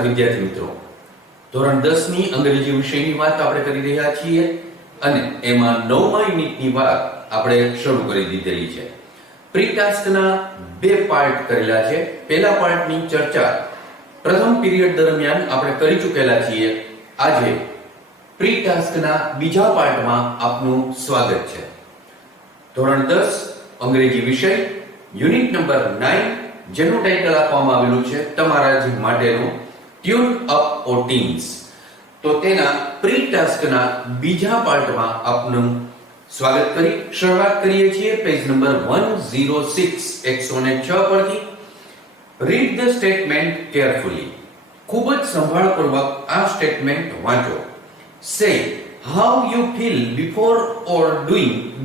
નમસ્કાર વિદ્યાર્થી મિત્રો, ધોરણ 10 ની અંગ્રેજી વિષયની વાત આપણે કરી રહ્યા છીએ અને એમાં 9મા યુનિટની વાત આપણે શરૂ કરી દીધેલી છે. પ્રી ટાસ્કના બે પાર્ટ કરેલા છે. પહેલા પાર્ટની ચર્ચા પ્રથમ પીરિયડ દરમિયાન આપણે કરી ચૂકેલા છીએ. આજે પ્રી ટાસ્કના બીજા પાર્ટમાં આપનું સ્વાગત છે. ધોરણ 10 અંગ્રેજી વિષય યુનિટ નંબર 9 જેનું ટાઇટલ આપવામાં આવેલું છે તમારા જ માટેનું ટ્યુન અપ ઓર ટીમ્સ. તો તેના પ્રી ટાસ્કના બીજા પાર્ટમાં આપનું સ્વાગત કરી શરૂઆત કરીએ છીએ પેજ નંબર 106 106 પરથી. Read the statement carefully. ખૂબ જ સંભાળપૂર્વક આ સ્ટેટમેન્ટ વાંચો. સે how you feel before or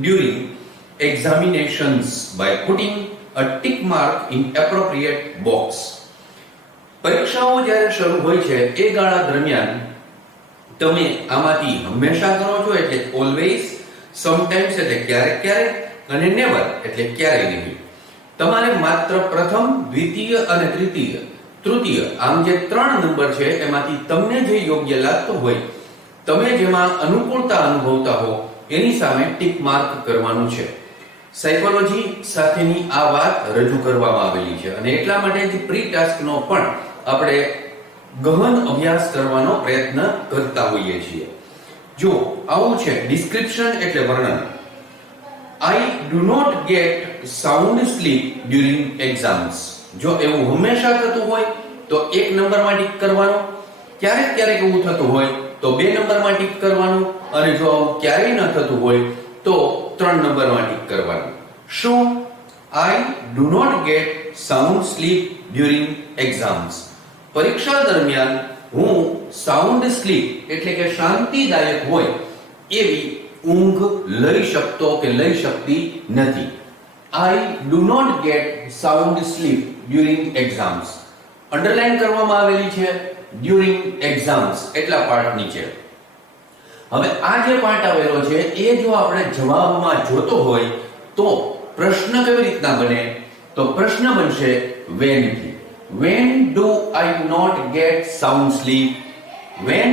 during examinations by putting a tick mark in appropriate box. પરીક્ષાઓ જ્યારે શરૂ હોય છે એ ગાળા દરમિયાન તમે આમાંથી હંમેશા કરો છો એટલે ઓલવેઝ, સમટાઈમ્સ એટલે ક્યારેક ક્યારેક અને નેવર એટલે ક્યારેય નહીં. તમારે માત્ર પ્રથમ, દ્વિતીય અને તૃતીય આમ જે 3 નંબર છે એમાંથી તમને જે યોગ્ય લાગતો હોય, તમે જેમાં અનુકૂળતા અનુભવતા હો એની સામે ટિક માર્ક કરવાનું છે. સાયકોલોજી સાથેની આ વાત રજૂ કરવામાં આવેલી છે અને એટલા માટે જ પ્રી ટાસ્કનો પણ આપણે ગહન અભ્યાસ કરવાનો પ્રયત્ન કરતા હોઈએ છીએ. જો આવું છે ડિસ્ક્રિપ્શન એટલે વર્ણન. I do not get sound sleep during exams. જો એવું હંમેશા થતું હોય તો 1 નંબરમાં ટિક કરવાનો, ક્યારેક ક્યારેક એવું થતું હોય તો 2 નંબરમાં ટિક કરવાનું અને જો ક્યારેય ન થતું હોય તો 3 નંબરમાં ટિક કરવાનું. શું? I do not get sound sleep during exams. પરીક્ષા દરમિયાન હું સાઉન્ડ સ્લીપ એટલે કે શાંતિદાયક હોય એવી ઊંઘ લઈ શકતો કે લઈ શકતી નથી. I do not get sound sleep during exams. Underline કરવામાં આવેલી છે during exams એટલા પાર્ટ નીચે. હવે આ જે પાર્ટ આવેલો છે એ જો આપણે જવાબમાં જોતો હોય તો પ્રશ્ન કેવી રીતના બને? તો પ્રશ્ન બનશે when થી. When do I not get sound sleep? When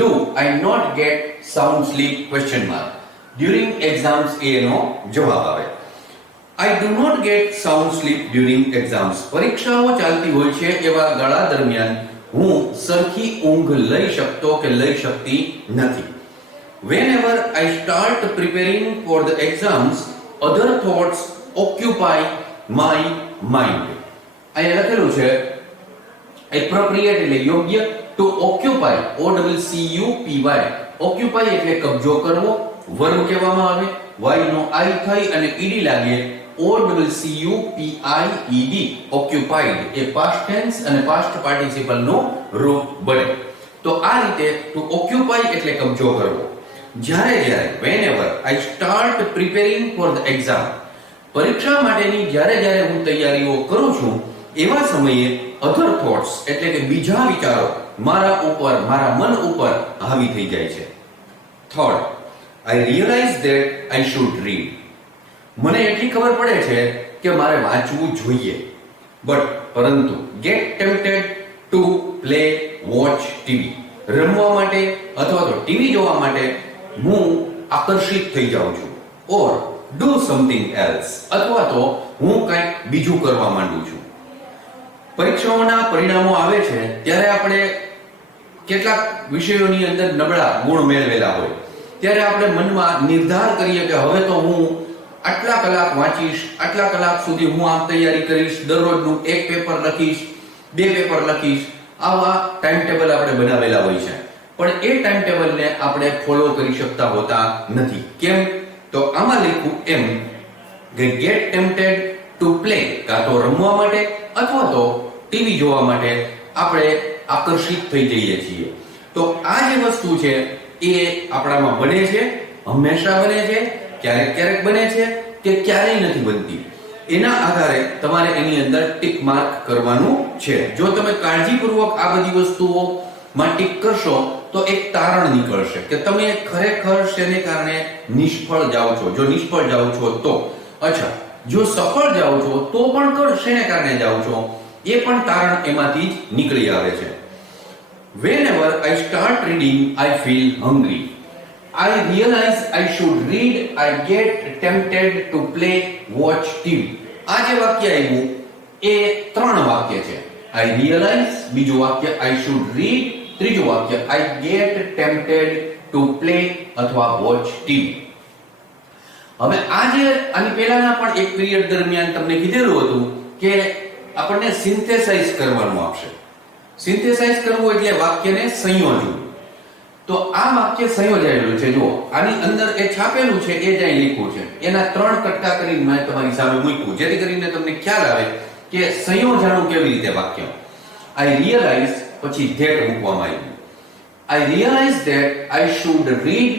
do I not get sound sleep? Question mark. During exams એનો જવાબ આવે. I do not get sound sleep during exams. પરીક્ષાઓ ચાલતી હોય છે એવા ગાળા દરમિયાન હું સરખી ઊંઘ લઈ શકતો કે લઈ શકતી નથી. Whenever I start preparing for the exams, other thoughts occupy my mind. અહીંયા લખેલું છે appropriate એટલે યોગ્ય, to occupy OCCUPY. occupy એટલે કબજો કરવો, વર્બ કહેવામાં આવે. y નો i થઈ અને ed લાગે, OCCUPIED occupied એ past tense અને past participle નું રૂપ બને. તો આ રીતે to occupy એટલે કબજો કરવો. જ્યારે whenever I start preparing for the exam, પરીક્ષા માટેની જ્યારે હું તૈયારીઓ કરું છું એવા સમયે other thoughts એટલે કે બીજા વિચારો મારા મન ઉપર હાવી થઈ જાય છે. Third, I realize that I should read. મને એટલી ખબર પડે છે કે મારે વાંચવું જોઈએ, પરંતુ get tempted to play, watch TV. રમવા માટે અથવા તો ટીવી જોવા માટે હું આકર્ષિત થઈ જાઉં છું. or do something else અથવા તો હું કંઈક બીજું કરવા માંડું છું. પરીક્ષાઓના પરિણામો આવે છે ત્યારે આપણે કેટલાક વિષયોની અંદર નબળા ગુણ મેળવેલા હોય ત્યારે આપણે મનમાં નિર્ધાર કરીએ કે હવે તો હું આટલા કલાક વાંચીશ, આટલા કલાક સુધી હું આમ તૈયારી કરીશ, દરરોજનું 1 પેપર લખીશ, 2 પેપર લખીશ. આવા ટાઈમ ટેબલ આપણે બનાવેલા હોય છે પણ એ ટાઈમ ટેબલને આપણે ફોલો કરી શકતા હોતા નથી. કેમ? તો આમાં લખ્યું એમ કે get tempted to play, કાં તો રમવા માટે અથવા તો ટીવી જોવા માટે આપણે આકર્ષિત થઈ જઈએ છીએ. તો આ જે વસ્તુ છે એ આપણામાં બને છે, હંમેશા બને છે, ક્યારેક ક્યારેક બને છે કે ક્યારેય નથી બનતી. એના આધારે તમારે એની અંદર ટિક માર્ક કરવાનું છે. જો તમે કાળજીપૂર્વક આ બધી વસ્તુઓમાં ટિક કરશો તો એક તારણ નીકળશે કે તમે ખરેખર શેને કારણે નિષ્ફળ જાઓ છો. જો નિષ્ફળ જાઓ છો તો અચ્છા, જો સફળ જાઓ છો તો પણ શેને કારણે જાઓ છો એ પણ તારણ એમાંથી જ નીકળી આવે છે. Whenever I start reading, I feel hungry. I realize I should read, I get tempted to play, watch TV. આ જે વાક્ય આવ્યું એ ત્રણ વાક્ય છે. I realize, બીજું વાક્ય I should read, ત્રીજું વાક્ય I get tempted to play અથવા watch TV. હવે આજે આની પહેલાના પણ એક પીરિયડ દરમિયાન તમને કીધેલું હતું કે આપણને સિન્થેસાઇઝ કરવાનું આપશે. સિન્થેસાઇઝ કરવું એટલે વાક્યને સંયોજવું. તો આ વાક્ય સંયોજાયેલું છે. જો આની અંદર એ છાપેલું છે એ જ અહીં લખ્યું છે. એના ત્રણ કટકા કરીને મેં તમારી સામે મૂક્યું જેથી કરીને તમને ખ્યાલ આવે કે સંયોજનું કેવી રીતે વાક્ય. I realize પછી that મૂકવામાં આવ્યું. I realize that I should read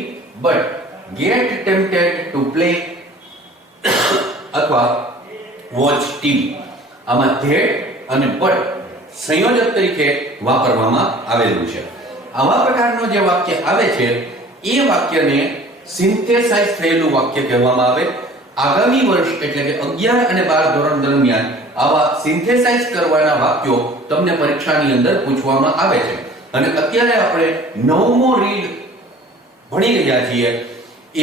but get tempted to play અથવા watch TV. આમાં that અને but સંયોજક તરીકે વાપરવામાં આવેલું છે. આવા પ્રકારનો જે વાક્ય આવે છે એ વાક્યને સિન્થેસાઇઝ થયેલું વાક્ય કહેવામાં આવે. આગામી વર્ષ એટલે કે 11 અને 12 ધોરણ દરમિયાન આવા સિન્થેસાઇઝ કરવાના વાક્યો તમને પરીક્ષાની અંદર પૂછવામાં આવે છે. અને અત્યારે આપણે 9મો રીડ ભણી રહ્યા છીએ.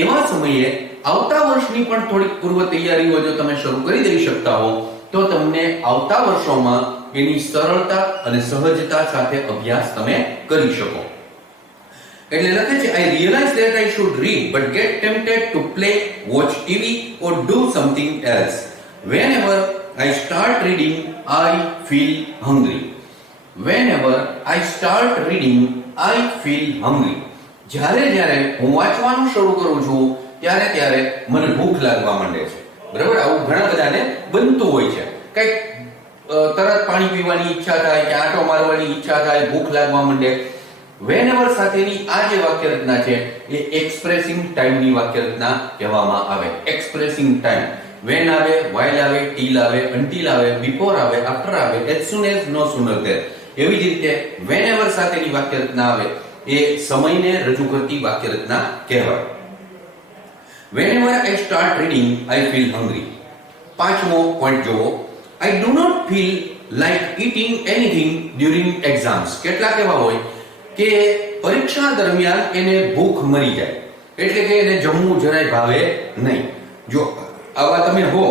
એવા સમયે આવતા વર્ષની પણ થોડીક પૂર્વ તૈયારીઓ જો તમે શરૂ કરી દઈ શકતા હો તો તમને આવતા વર્ષોમાં એની સરળતા અને સહજતા સાથે અભ્યાસ તમે કરી શકો. એટલે લખે છે I realize that I should read but get tempted to play, watch TV or do something else. Whenever I start reading, I feel hungry. Whenever I start reading, I feel hungry. જ્યારે હું વાંચવાનું શરૂ કરું છું ત્યારે મને ભૂખ લાગવા માંડે છે. બરાબર, આવું ઘણા બધાને બનતું હોય છે. કઈક તરત પાણી પીવાની ઈચ્છા થાય કે આંટો મારવાની ઈચ્છા થાય, ભૂખ લાગવા માંડે. whenever સાથેની આ જે વાક્ય રચના છે એ એક્સપ્રેસિંગ ટાઈમની વાક્ય રચના કહેવામાં આવે. Expressing time. when આવે, while આવે, till આવે, until આવે, before આવે, after આવે, as soon as, no sooner than. એવી જ રીતે whenever સાથેની વાક્ય રચના આવે એ સમયને રજૂ કરતી વાક્ય રચના કહેવાય. whenever I start reading, I feel hungry. પાંચમો પોઈન્ટ જોવો. I do not feel like eating anything during exams. કેટલાક એવા હોય કે પરીક્ષા દરમિયાન એને ભૂખ મરી જાય એટલે કે એને જમવું જરાય ભાવે નહીં. જો આવા તમે હો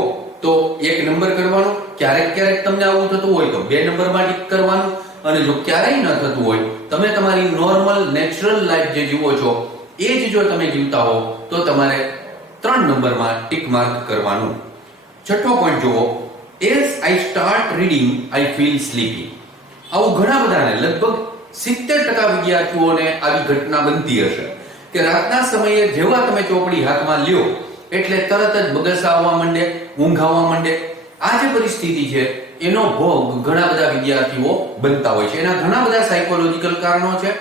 તો 1 નંબર કરવાનો. ક્યારેક તમને આવું થતું હોય તો 2 નંબરમાં ટીક કરવાનું. અને જો ક્યારેય ન થતું હોય તમે તમારી નોર્મલ નેચરલ લાઈફ જે જીવો છો એ જ જો તમે જીવતા હો તો તમારે 3 નંબરમાં ટીક માર્ક કરવાનું. છઠ્ઠો પોઈન્ટ જુઓ. As I start reading, I feel sleepy. આવું ઘણા બધાને લગભગ 70% વિદ્યાર્થીઓને આવી ઘટના બનતી હશે કે રાતના સમયે જેવા તમે ચોપડી હાથમાં લ્યો એટલે તરત જ બગસ આવવા માંડે, ઊંઘ આવવા માંડે. આ જે પરિસ્થિતિ છે એનો ભોગ ઘણા બધા વિદ્યાર્થીઓ બનતા હોય છે. એના ઘણા બધા સાયકોલોજીકલ કારણો છે.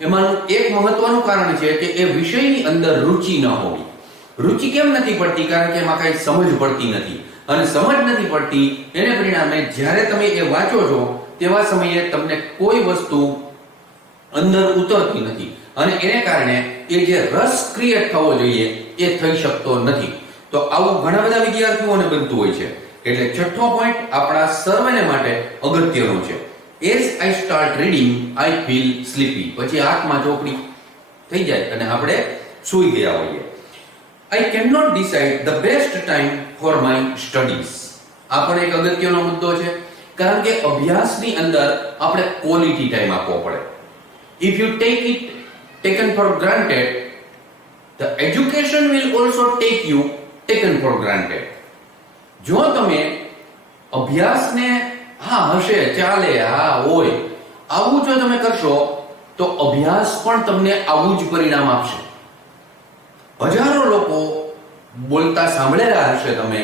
એમાંનું એક મહત્વનું કારણ છે કે એ વિષયની અંદર રુચિ ન હોવી. રુચિ કેમ નથી પડતી? કારણ કે એમાં કઈ સમજ પડતી નથી. અને સમજ નથી પડતી એને પરિણામે જ્યારે તમે એ વાંચો છો તેવા સમયે તમને કોઈ વસ્તુ અંદર ઉતરતી નથી અને એને કારણે એ જે રસ ક્રિએટ થવો જોઈએ એ થઈ શકતો નથી. તો આવું ઘણા બધા વિદ્યાર્થીઓને બનતું હોય છે. એટલે છઠ્ઠો પોઈન્ટ આપણા સર્વેને માટે અગત્યનો છે. As I start reading, I feel sleepy. પછી હાથમાં ચોપડી થઈ જાય અને આપણે સૂઈ ગયા હોઈએ. I cannot decide the best time for my studies. આ પણ એક અગત્યનો મુદ્દો છે કારણ કે અભ્યાસની અંદર આપણે ક્વોલિટી ટાઈમ આપવો પડે. If you take it taken for granted, the education will also take you taken for granted. જો તમે અભ્યાસને હા હશે, ચાલે, હા હોય આવું જો તમે કરશો તો અભ્યાસ પણ તમને આવું જ પરિણામ આપશે. હજારો લોકો બોલતા સાંભળેલા હશે તમે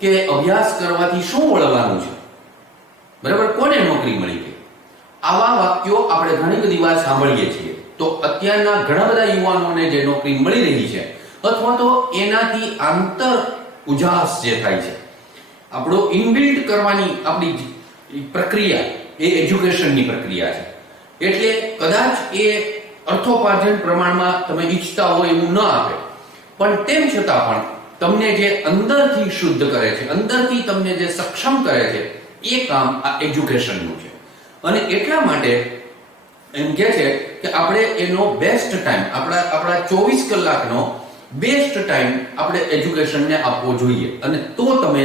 કે અભ્યાસ કરવાથી શું વળવાનું છે, બરાબર, કોને નોકરી મળી ગઈ. આવા વાક્યો આપણે ઘણી બધી વાર સાંભળીએ છીએ. તો અત્યારના ઘણા બધા યુવાનોને જે નોકરી મળી રહી છે અથવા તો એનાથી આંતર ઉજાસ જે થાય છે, આપણો ઇનબિલ્ટ કરવાની આપણી પ્રક્રિયા એ એજ્યુકેશનની પ્રક્રિયા છે. એટલે કદાચ એ અર્થોપાર્જન પ્રમાણમાં તમે ઈચ્છતા હોય એવું ન આપે, પણ તેમ છતાં પણ તમને જે અંદરથી શુદ્ધ કરે છે, અંદરથી તમને જે સક્ષમ કરે છે એ કામ આ એજ્યુકેશનનું છે. અને એટલા માટે એમ કહે છે કે આપણે એનો બેસ્ટ ટાઈમ આપણા 24 કલાકનો બેસ્ટ ટાઈમ આપણે એજ્યુકેશનને આપવો જોઈએ અને તો તમે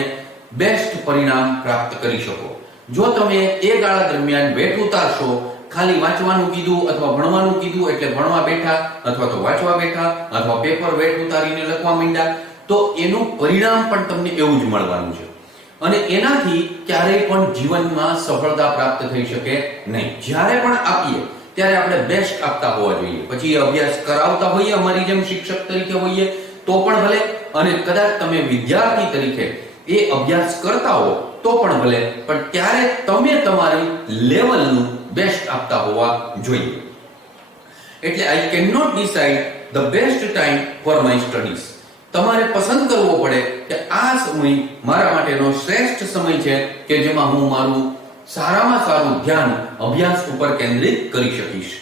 બેસ્ટ પરિણામ પ્રાપ્ત કરી શકો. જો તમે એ ગાળા દરમિયાન વેઠ ઉતારશો, ખાલી વાંચવાનું કીધું અથવા ભણવાનું કીધું એટલે ભણવા બેઠા અથવા તો વાંચવા બેઠા અથવા પેપર વેઠ ઉતારીને લખવા માંડ્યા, તો એનું પરિણામ પણ તમને એવું જ મળવાનું છે અને એનાથી ક્યારેય પણ જીવનમાં સફળતા પ્રાપ્ત થઈ શકે નહીં. જ્યારે પણ આપીએ ત્યારે આપણે બેસ્ટ આપતા હોવા જોઈએ. પછી અભ્યાસ કરાવતા હોઈએ, અમારી જેમ શિક્ષક તરીકે હોઈએ તો પણ ભલે, અને કદાચ તમે વિદ્યાર્થી તરીકે એ અભ્યાસ કરતા હો તો પણ ભલે, પણ ત્યારે તમે તમારી લેવલનું બેસ્ટ આપતા હોવા જોઈએ. એટલે I can not decide the best time for my studies. તમારે પસંદ કરવો પડે કે આ સમય મારા માટેનો શ્રેષ્ઠ સમય છે કે જેમાં હું મારું સારામાં સારું ધ્યાન અભ્યાસ ઉપર કેન્દ્રિત કરી શકીશ.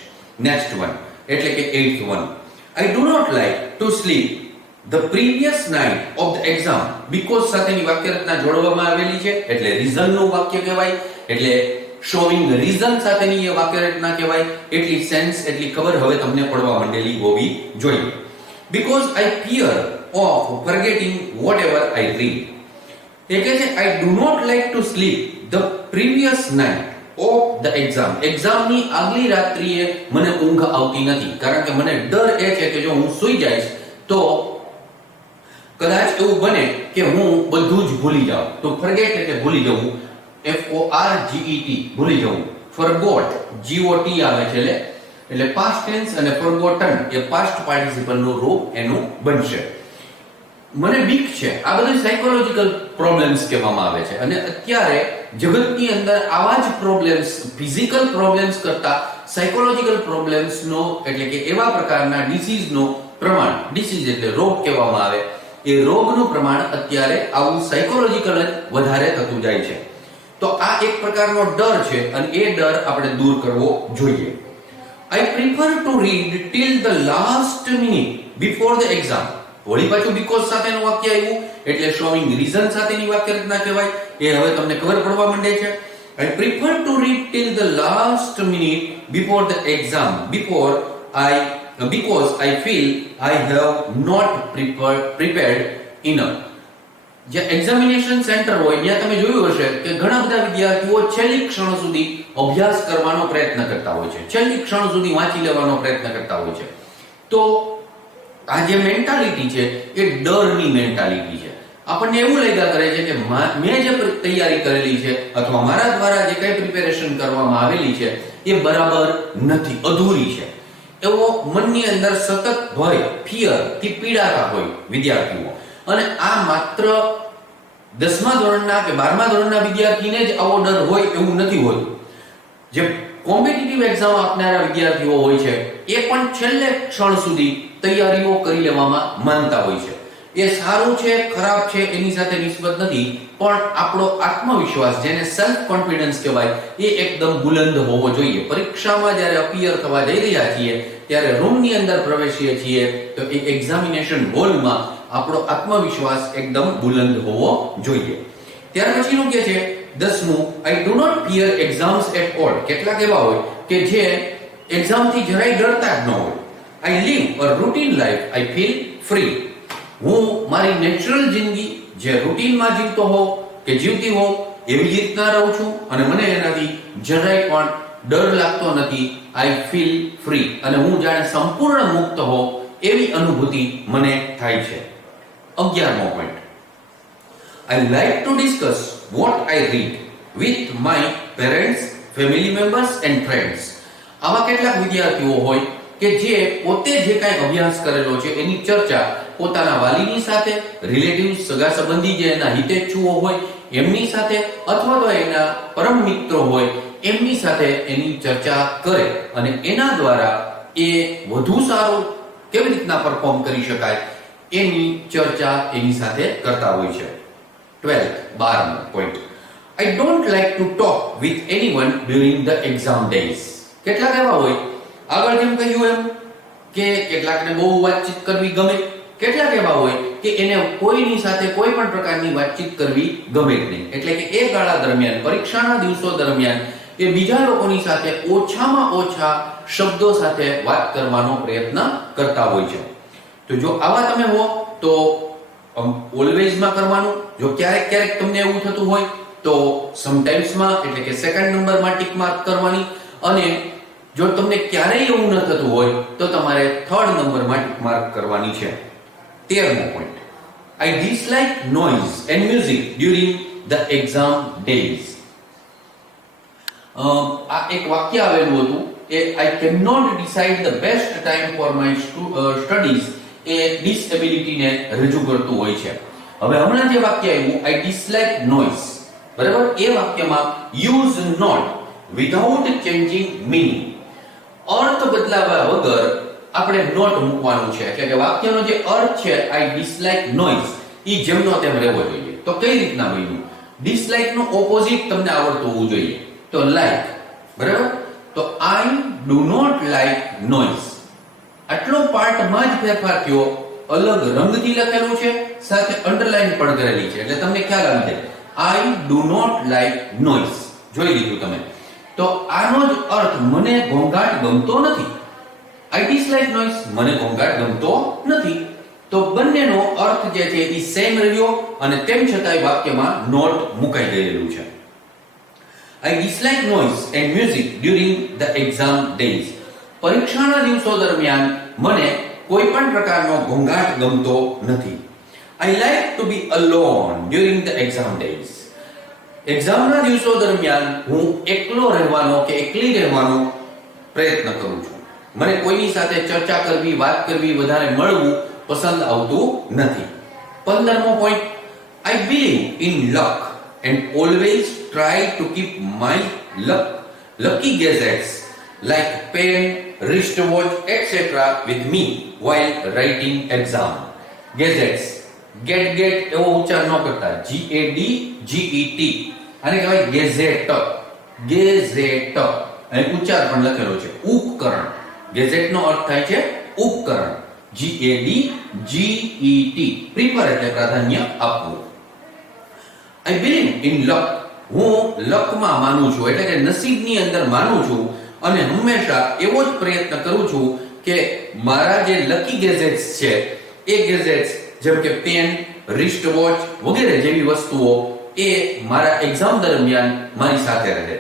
નેક્સ્ટ વન એટલે કે 8th one, I do not like to sleep the previous night of the exam. Because સાથેની વાક્ય રચના જોડવામાં આવેલી છે એટલે રીઝન નું વાક્ય કહેવાય, એટલે શોવિંગ રીઝન સાથેની એ વાક્ય રચના કહેવાય. એટલી સેન્સ, એટલી ખબર હવે તમને પડવા માંડેલી હોવી જોઈએ. Because I fear of forgetting whatever I read. એ કહે છે I do not like to sleep the previous night of the exam. એક્ઝામની આગલી રાત્રિએ મને ઊંઘ આવતી નથી, કારણ કે મને ડર એ છે કે જો હું સૂઈ જઈશ તો કદાચ એવું બને કે હું બધું જ ભૂલી જાઉં. તો forget એટલે ભૂલી જવું, FORGET ભૂલી જવું. forgot GOT આવે છે એટલે past tense અને forgotten એ past participle નું રૂપ એનું બનશે. મને બીક છે. આ બધું સાયકોલોજીકલ પ્રોબ્લેમ્સ કહેવામાં આવે છે અને અત્યારે જગતની અંદર આવા જ પ્રોબ્લેમ્સ, ફિઝિકલ પ્રોબ્લેમ્સ કરતા સાયકોલોજીકલ પ્રોબ્લેમ્સ નો એટલે કે એવા પ્રકારના ડિસીઝ નો પ્રમાણ, ડિસીઝ એટલે રોગ કહેવામાં આવે, એ રોગનું પ્રમાણ અત્યારે આવું સાયકોલોજીકલ જ વધારે થતું જાય છે. તો આ એક પ્રકારનો ડર છે અને એ ડર આપણે દૂર કરવો જોઈએ. I prefer to read till the last minute before the exam. વળી પાછું because સાથેનું વાક્ય આવ્યું એટલે showing reason સાથેની વાક્ય રચના કહેવાય. એ હવે તમને ખબર પડવા માંડે છે. I prefer to read till the last minute before the exam because I feel I have not prepared enough. જે એક્ઝામિનેશન સેન્ટર હોય ત્યાં તમે જોયું હશે કે ઘણા બધા વિદ્યાર્થીઓ છેલ્લી ક્ષણ સુધી અભ્યાસ કરવાનો પ્રયત્ન કરતા હોય છે, છેલ્લી ક્ષણ સુધી વાંચી લેવાનો પ્રયત્ન કરતા હોય છે. તો આ જે મેન્ટાલિટી છે એ ડરની મેન્ટાલિટી છે. આપણને એવું લાગ્યા કરે છે કે મેં જે તૈયારી કરેલી છે અથવા મારા દ્વારા જે કંઈ પ્રિપેરેશન કરવામાં આવેલી છે એ બરાબર નથી, અધૂરી છે. એવો મનની અંદર સતત ભય, ફિયર થી પીડાતા હોય વિદ્યાર્થીઓ. અને આ માત્ર 10મા ધોરણના કે 12મા ધોરણના વિદ્યાર્થીને જ આવો ડર હોય એવું નથી હોતું. જે કોમ્પિટિટિવ એક્ઝામ આપનારા વિદ્યાર્થીઓ હોય છે એ પણ છેલ્લે ક્ષણ સુધી તૈયારીઓ કરી લેવામાં માનતા હોય છે. એ સારું છે ખરાબ છે એની સાથે નિસ્બત નથી, પણ આપણો આત્મવિશ્વાસ, જેને સેલ્ફ કોન્ફિડન્સ કહેવાય, એ એકદમ બુલંદ હોવો જોઈએ. પરીક્ષામાં જ્યારે અપિયર થવા જઈ રહ્યા છીએ ત્યારે રૂમની અંદર પ્રવેશીએ છીએ તો એ એક્ઝામિનેશન હોલમાં આપણો આત્મવિશ્વાસ એકદમ બુલંદ હોવો જોઈએ. ત્યાર પછીનું કે છે 10મું, I do not fear exams at all. કેટલાક એવા હોય કે જે એક્ઝામથી જરાય ડરતા જ ન હોય. I live a routine life, I feel free. હું મારી નેચરલ જિંદગી જે રૂટીનમાં જીવતો હોઉં કે જીવતી હોઉં એવી જ રીતના રહું છું અને મને એનાથી જરાય પણ ડર લાગતો નથી. આઈ ફીલ ફ્રી, અને હું જાણે સંપૂર્ણ મુક્ત હોઉં એવી અનુભૂતિ મને થાય છે. 11મો point, I like to discuss what I read with my parents, family members and friends. આવા કેટલાક વિદ્યાર્થીઓ હોય કે જે પોતે જે કાંઈ અભ્યાસ કરેલો છે એની ચર્ચા પોતાના વાલીની સાથે, રિલેટિવ્સ, સગા સંબંધી જે એના હિતેચ્છુઓ હોય એમની સાથે અથવા તો એના પરમ મિત્રો હોય એમની સાથે એની ચર્ચા કરે અને એના દ્વારા એ વધુ સારું કેવી રીતના પરફોર્મ કરી શકાય એની ચર્ચા એની સાથે કરતા હોય છે. 12મો point, I don't like to talk with anyone during the exam days. કેટલાક એવા હોય, આગળ જેમ કહ્યું એમ કે કેટલાકને બહુ વાતચીત કરવી ગમે, કેટલાક એવા હોય કે એને કોઈની સાથે કોઈ પણ પ્રકારની વાતચીત કરવી ગમે જ નહીં. એટલે કે એ ગાળા દરમિયાન, પરીક્ષાના દિવસો દરમિયાન એ બીજા લોકોની સાથે ઓછામાં ઓછા શબ્દો સાથે વાત કરવાનો પ્રયત્ન કરતા હોય છે. તો જો આવા તમે હો તો ઓલવેઝ માં કરવાનું. જો ક્યારેક ક્યારેક તમને એવું થતું હોય તો સમટાઇમ્સ માં એટલે કે સેકન્ડ નંબર માં ટીક માર્ક કરવાની. અને જો તમને ક્યારેય એવું ન થતું હોય તો તમારે થર્ડ નંબર માં ટીક માર્ક કરવાની છે. 13મો point, I dislike noise and music during the exam days. આ એક વાક્ય આવેલું હતું એ I cannot decide the best time for my studies A disability ને રજૂ કરતું હોય છે. હવે હમણાં જે વાક્ય આવ્યું I dislike noise, બરાબર, એ વાક્યમાં use not without changing meaning, અર્થ બદલાવા વગર આપણે નોટ મૂકવાનું છે. એટલે કે વાક્યનો જે અર્થ છે I dislike noise ઈ જેમનો તેમ રહેવો જોઈએ. તો કઈ રીતના બન્યું? ડિસલાઇક નો ઓપોઝિટ તમને આવડતું હોવું જોઈએ. તો લાઈક, બરાબર, તો I do not like noise. આટલો પાર્ટમાં જ ફેરફાર થયો, અલગ રંગથી લખેલું છે, સાથે અંડરલાઈન પણ કરેલી છે, એટલે તમને ખ્યાલ આવી જાય I do not like noise. જોઈ લીધું તમે. તો આનો જ અર્થ મને ઘોંઘાટ ગમતો નથી. I dislike noise, મને ઘોંઘાટ ગમતો નથી. તો બંનેનો અર્થ જે છે એ સેમ રહ્યો અને તેમ છતાંય વાક્યમાં નોટ મુકાઈ ગયેલું છે. I dislike noise and music during the exam days. પરીક્ષાના દિવસો દરમિયાન મને કોઈ પણ પ્રકારનો ઘોંઘાટ ગમતો નથી. I like to be alone during the exam days. એક્ઝામના દિવસો દરમિયાન હું એકલો રહેવાનો કે એકલી રહેવાનો પ્રયત્ન કરું છું. મને કોઈની સાથે ચર્ચા કરવી, વાત કરવી, વધારે મળવું પસંદ આવતું નથી. 15મો point, I believe in luck and always try to keep my lucky gadgets like pen, wristwatch, etc. with me while writing exam. Gadgets, get એવો ઉચ્ચાર ન કરતા, GADGET, આને કહેવાય ગેઝેટ. ગેઝેટ અને ઉચ્ચાર પણ લખેલો છે ઉપકરણ. ગેઝેટ નો અર્થ થાય છે ઉપકરણ. GADGET, પ્રિફર એટલે પ્રાધાન્ય આપવું. I believe in luck, હું લકમાં માનું છું, એટલે કે નસીબની અંદર માનું છું અને હંમેશા એવો જ પ્રયત્ન કરું છું કે મારા જે લકી ગેજેટ્સ છે એ ગેજેટ્સ જેમ કે પેન, રિસ્ટ વોચ વગેરે જેવી વસ્તુઓ એ મારા એક્ઝામ દરમિયાન મારી સાથે રહે,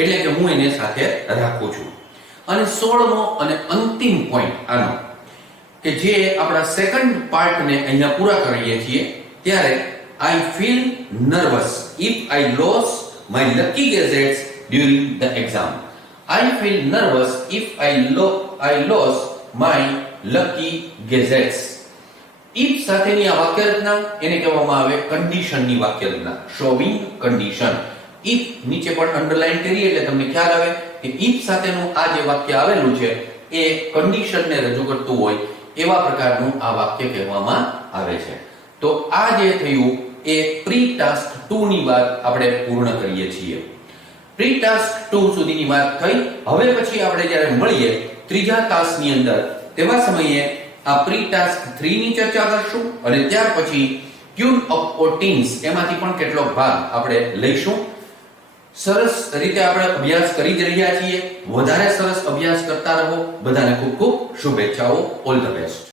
એટલે કે હું એને સાથે રાખું છું. અને 16મો અને અંતિમ પોઈન્ટ આનો કે જે આપણા સેકન્ડ પાર્ટને અહીંયા પૂરા કરીએ છીએ ત્યારે I feel nervous if I lose my lucky gadgets during the exam. I feel nervous if I lose my lucky gadgets. If સાથેની આ વાક્ય રચના એને કહેવામાં આવે કન્ડિશનની વાક્ય રચના, શોવિંગ કન્ડિશન. if નીચે પણ અંડરલાઈન કરી એટલે તમને ખ્યાલ આવે કે if સાથેનું આ જે વાક્ય આવેલું છે એ કન્ડિશનને રજૂ કરતું હોય એવા પ્રકારનું આ વાક્ય કહેવામાં આવે છે. તો આ જે થયું એ પ્રી ટાસ્ક 2 ની વાત આપણે પૂર્ણ કરીએ છીએ. પ્રી ટાસ્ક 2 સુધીની વાત થઈ. હવે પછી આપણે જ્યારે મળીએ ત્રીજા તાસની અંદર તેવા સમયે આ પ્રી ટાસ્ક 3 ની ચર્ચા કરશું અને ત્યાર પછી ટ્યુન ઓફ ઓટીન્સ એમાંથી પણ કેટલો ભાગ આપણે લઈશું. સરસ રીતે આપણે અભ્યાસ કરી જ રહ્યા છીએ. વધારે સરસ અભ્યાસ કરતા રહો. બધાને ખૂબ ખૂબ શુભેચ્છાઓ. All the best.